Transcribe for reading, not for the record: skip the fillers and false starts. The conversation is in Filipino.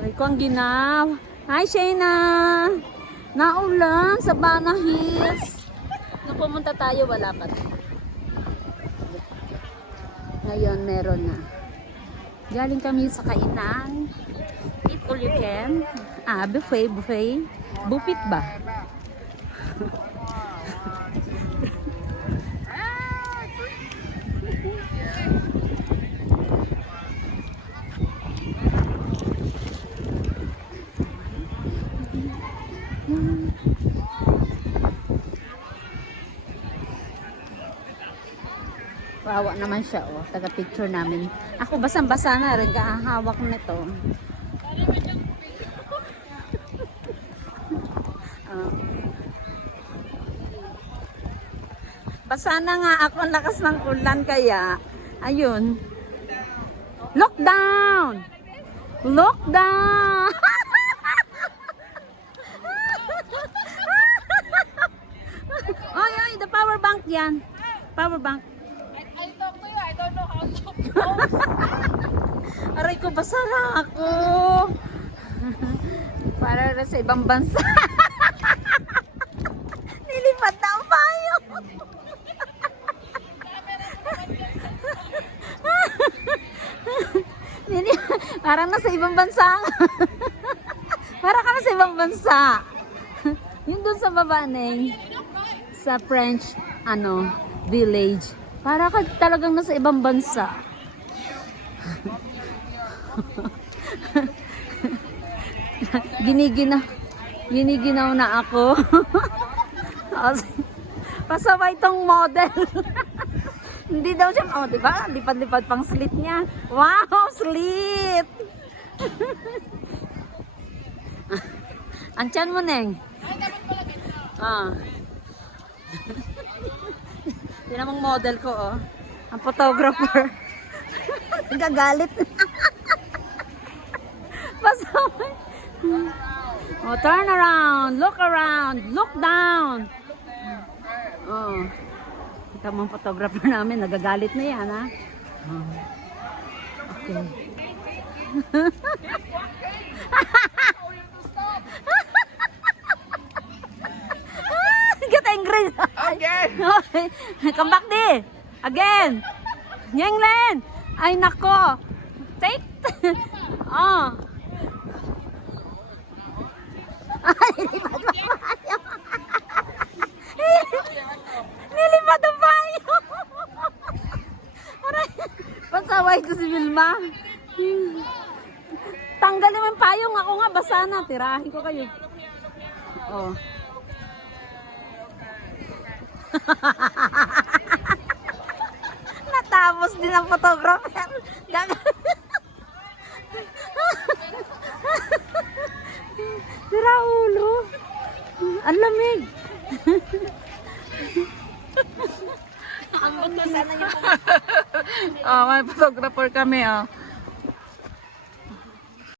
Aray ko ang ginaw. Hi, Shayna! Naulan sa Bana Hills. Nung pumunta tayo, wala pa. Ngayon, meron na. Galing kami sa kainan. Eat all you can. Buffet. Bupit ba? Wawa naman siya, oh. Taga-picture namin. Ako basang-basa na rin, kahahawak nito. Basa na nga ako, ang lakas ng ulan kaya. Ayun. Lockdown! Lockdown! Oy, the power bank yan. Power bank. I talk to you. I don't know how to post. Aray ko, basa na ako. Para na sa ibang bansa. Nilipat na ang payo. Parang nasa ibang bansa. Parang ka nasa ibang bansa. Yun dun sa baba, Neng. Sa French, village. Para ka talagang nasa ibang bansa. Giniginaw na ako. Pasaway tong model. Hindi daw siya, diba? Lipad-lipad pang slit niya. Wow, slit! Ang tiyan mo, Neng. Yan ang model ko, oh. Ang photographer. Gagalit. Pasaway. Oh, turn around, look down. Oh. Ito ang photographer namin, nagagalit na yan, ha? Oh. Okay. Get angry. Again! Come back di. Again. Nyenglen. Ay nako. Take. Oh. Ay, nilipad ang payo. Nilipad ang payo. Aray. Pasaway ko si Vilma. Tanggal naman payong. Ako nga basa na. Tirahin ko kayo. Oh. Natapos din ang photographer. Sira ulo. Ang lamig. Ang buto sana yung Oh, may photographer kami, oh.